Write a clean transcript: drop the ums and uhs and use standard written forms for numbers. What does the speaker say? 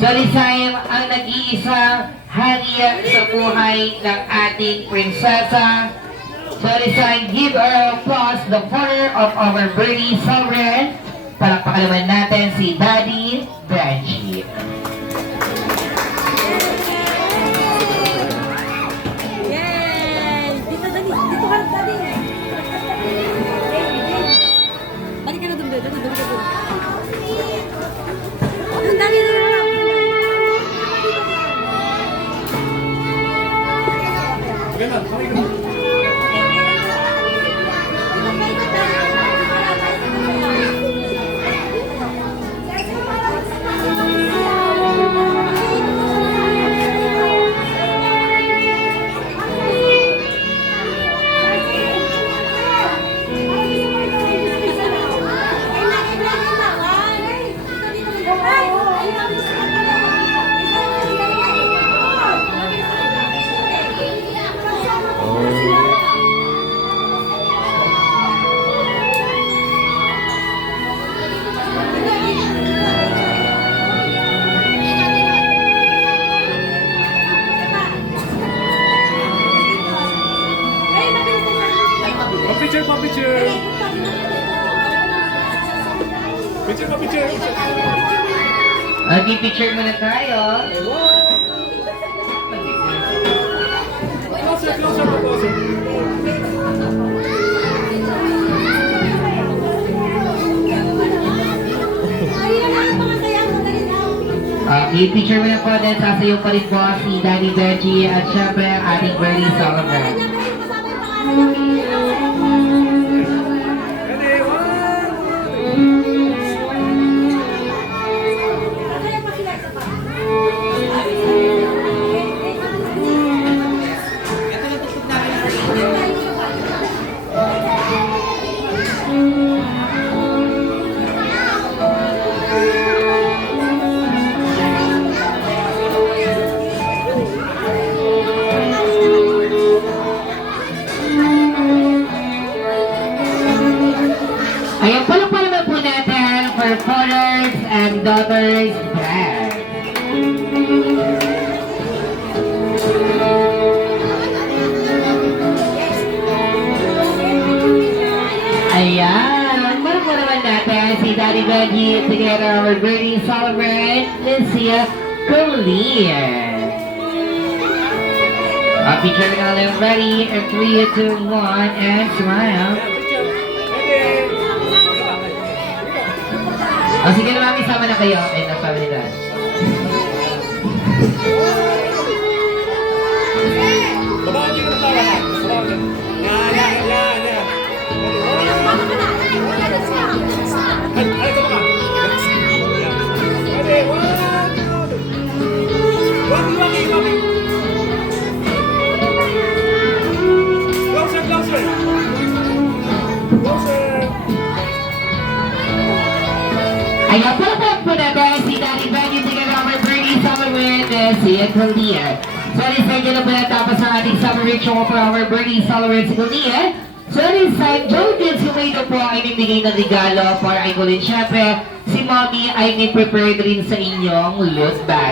Solisay ang nag-iisang hari sa buhay ng ating prinsesa. Solisay, give her applause, the father of our Bernie Sovereign. Palakpakan naman natin si Daddy Benji. Yay! Dito, Dani. Dito ka, Dani. Balik ka na doon, Dani. Doon ka doon. Doon, Dani. Picture pa, picture. Picture pa, picture. Mag-picture muna tayo. Closer, closer, closer. I-picture muna po din sasayo pa rin po si Daddy Benji at syempre ang ating Bernie Sovereign. Ready, one. Ayan, palapalaman po natin for fathers and daughters brand. Ayan, palapalaman po naman natin si Daddy Benji together our Bernie Sovereign, Lucia Collier. Picture na lang ready, and 3, 2, 1, and smile. Sige na mami, sama na kayo. Ay, nasabi nila. Babaan niyo na tayo. Yan. Ay, ito ka. Ready, one, two. Waki. Closer. Ayan, palapag po natin si Daddy Benji together our Bernie Sovereign and si Collier. So, this time na po natapos ang ating summer ritual for our Bernie Sovereign si Collier. So, this time, Joe Dins Humaydo po ay bibigay ng regalo para ay kulin. Siyempre, si Mommy ay may prepared rin sa inyong loot bag.